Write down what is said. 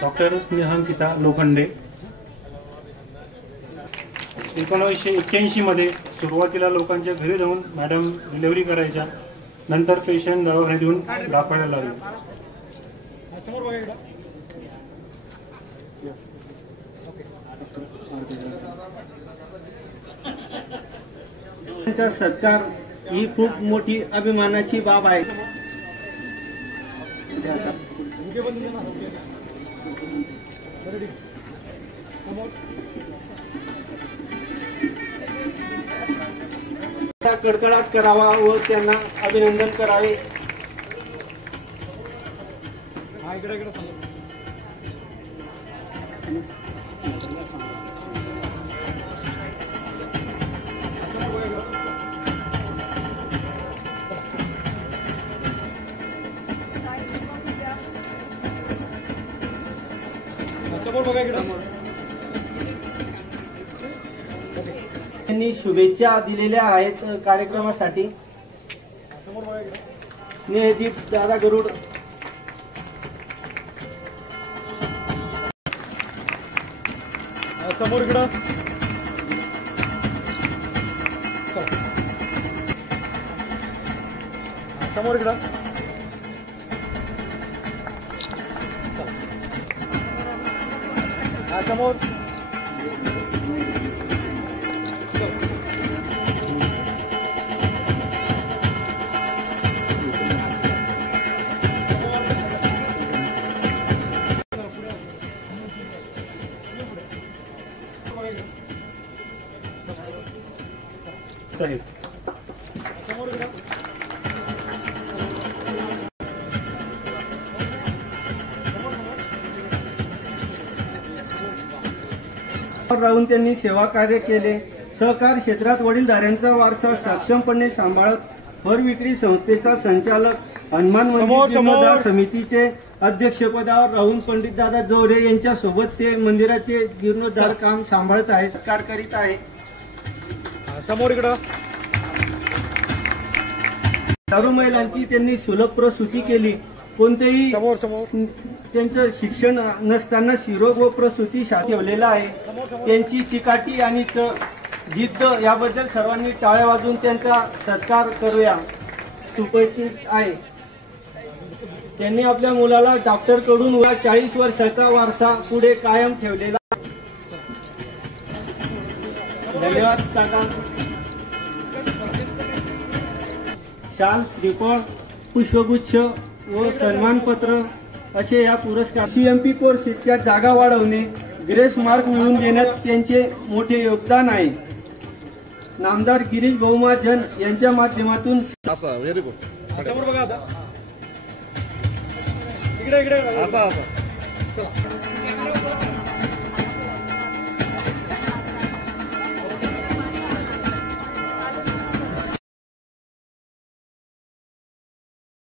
Doctor स्नेहांकिता Lokhande 1981 मध्ये सुरुवातीला लोकांच्या घरी जाऊन मॅडम डिलिव्हरी करायच्या, नंतर पेशंट दवाखान्यात येऊन दाखवायला लागले. त्यांचा सत्कार ही खूप मोठी अभिमानाची बाब आहे. कडकडाट करावा व त्यांना अभिनंदन करावे. त्यांनी शुभेच्छा दिलेल्या आहेत कार्यक्रमासाठी. स्नेहदीप दादा गरुड, समोर इकडं समोर इकडं समोर राहून त्यांनी सेवा कार्य केले. सहकार क्षेत्रात वडीलधाऱ्यांचा वारसा सक्षमपणे सांभाळत फळ विक्री संस्थेचा संचालक, हनुमान मंदिर जीर्णोद्धार समितीचे अध्यक्षपदावर राहून पंडितदादा जोरे यांच्यासोबत ते मंदिराचे जीर्णोद्धार काम सांभाळत आहेत, कार्य करीत आहेत. समोर इकडं दारू महिलांची त्यांनी सुलभ प्रसूती केली. कोणतेही समोर समोर त्यांचं शिक्षण नसताना शिरोग व प्रसूती ठेवलेला आहे. त्यांची चिकाटी आणि जिद्द याबद्दल सर्वांनी टाळ्या वाजवून त्यांचा सत्कार करूया. सुपरिचित आहे. त्यांनी आपल्या मुलाला डॉक्टर कडून 40 वर्षाचा वारसा पुढे कायम ठेवलेला. धन्यवाद काका. शाल, श्रीफळ, पुष्पगुच्छ व सन्मानपत्र असे या पुरस्कार. CMP कोर्स इतक्या जागा वाढवणे, ग्रेस मार्क मिळवून देण्यात त्यांचे मोठे योगदान आहे. नामदार गिरीश भाऊ महाजन यांच्या माध्यमातून व्हेरी गुड. समोर बघा आता इकडे इकडे